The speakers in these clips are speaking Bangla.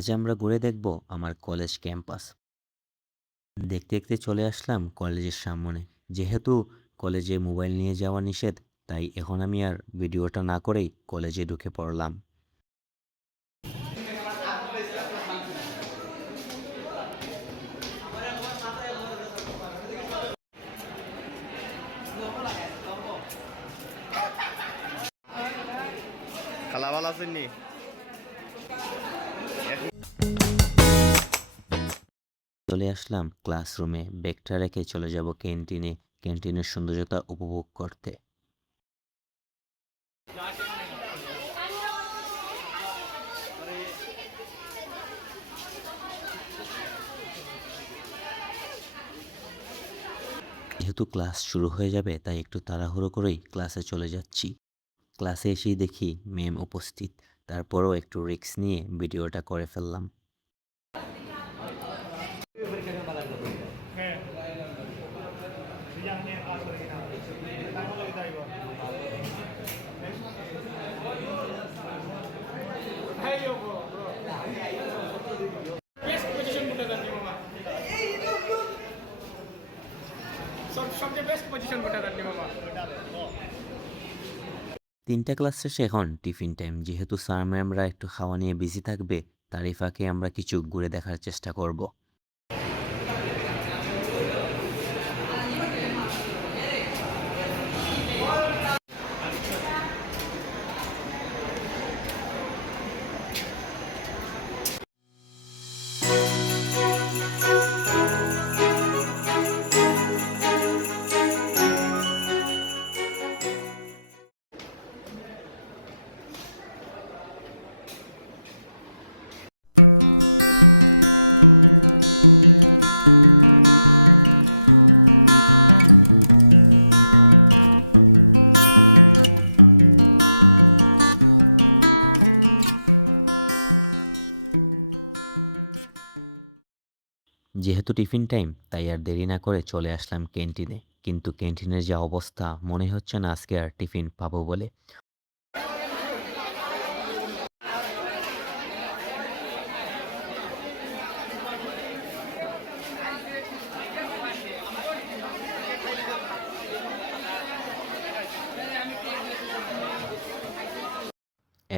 আজ আমরা ঘুরে দেখব আমার কলেজ ক্যাম্পাস। দেখতে দেখতে চলে আসলাম কলেজের সামনে। যেহেতু কলেজে মোবাইল নিয়ে যাওয়া নিষেধ, তাই এখন আমি আর ভিডিওটা না করেই কলেজে ঢুকে পড়লাম। খালা ভালো আছেন নি? চলে আসলাম ক্লাসরুমে, ব্যাগটা রেখে চলে যাব ক্যান্টিনে, ক্যান্টিনের সৌন্দর্যতা উপভোগ করতে। যেহেতু ক্লাস শুরু হয়ে যাবে, তাই একটু তাড়াহুড়ো করেই ক্লাসে চলে যাচ্ছি। ক্লাসে এসেই দেখি ম্যাম উপস্থিত। তারপরও একটু রিস্ক নিয়ে ভিডিওটা করে ফেললাম। সবচেয়ে বেস্ট পজিশন কোনটা জানি মামা? 3টা ক্লাস শেষে এখন টিফিন টাইম। যেহেতু স্যার ম্যামরা একটু খাওয়া নিয়ে বিজি থাকবে, তারই ফাঁকে আমরা কিছু ঘুরে দেখার চেষ্টা করব। যেহেতু টিফিন টাইম, তাই আর দেরি না করে চলে আসলাম ক্যান্টিনে। কিন্তু ক্যান্টিনের যে অবস্থা, মনে হচ্ছে না আজকে আর টিফিন পাবো বলে।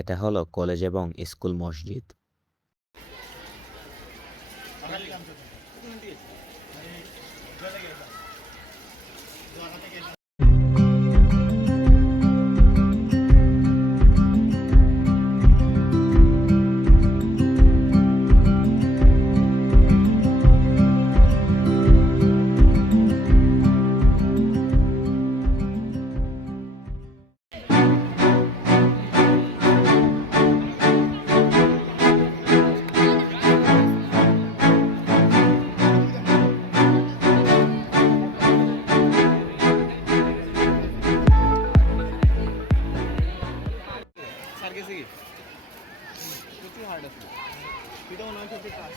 এটা হলো কলেজ এবং স্কুল মসজিদ। স্যার গেছে কি? প্রচুর হার্ড আছে। এটাও নয় সত্যি কাজ।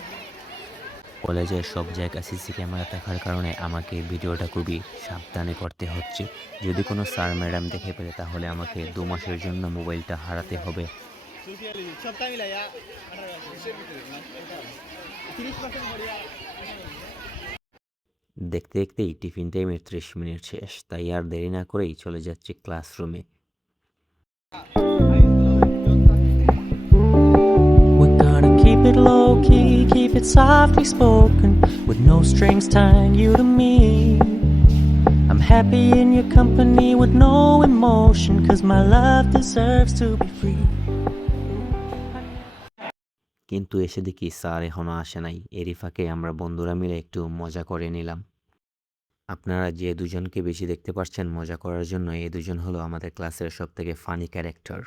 কলেজের সব জায়গায় সিসি ক্যামেরা থাকার কারণে আমাকে ভিডিওটা খুবই সাবধানে করতে হচ্ছে। যদি কোনো স্যার ম্যাডাম দেখে ফেলে, তাহলে আমাকে 2 মাসের জন্য মোবাইলটা হারাতে হবে। সোশিয়ালি সবটা মিলাইয়া 18 এর ভিতরে না? 30% বড়িয়া। দেখতে দেখতেই টিফিন টাইমের 30 মিনিট শেষ, তাই আর দেরি না করেই চলে যাচ্ছি ক্লাসরুমে। We're gonna keep it low key, keep it softly spoken, with no strings tying you to me. I'm happy in your company with no emotion, 'cause my love deserves to be free. কিন্তু এসে দেখি স্যার এখনো আসে নাই। এরই ফাঁকে আমরা বন্ধুরা মিলে একটু মজা করে নিলাম। আপনারা যে দুজনকে বেশি দেখতে পাচ্ছেন মজা করার জন্য, এই দুজন হলো আমাদের ক্লাসের সবথেকে ফানি ক্যারেক্টার।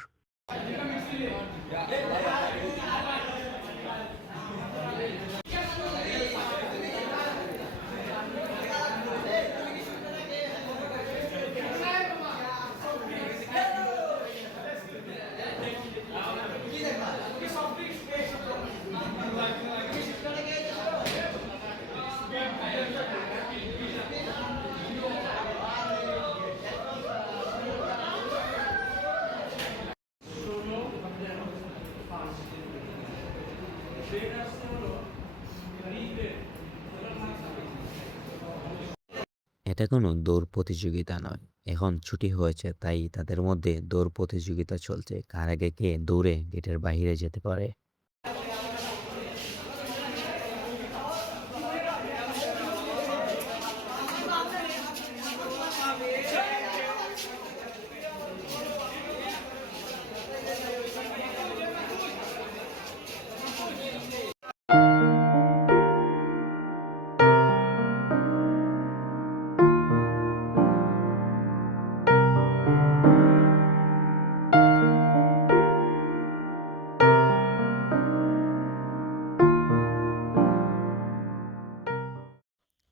এটা কোনো দৌড় প্রতিযোগিতা নয়। এখন ছুটি হয়েছে তাই তাদের মধ্যে দৌড় প্রতিযোগিতা চলছে। কার আগে কে দৌড়ে গেটের বাইরে যেতে পারে।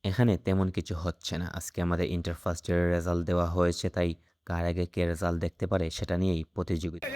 এখানে তেমন কিছু হচ্ছে না। আজকে আমাদের ইন্টার ফার্স্ট ইয়ারের রেজাল্ট দেওয়া হয়েছে তাই কার আগে কে রেজাল্ট দেখতে পারে সেটা নিয়েই প্রতিযোগিতা।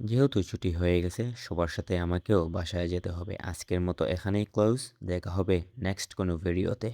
যেহেতু ছুটি হয়ে গেছে সবার সাথে আমাকেও বাসায় যেতে হবে। আজকের মতো এখানেই ক্লোজ। দেখা হবে নেক্সট কোনো ভিডিওতে।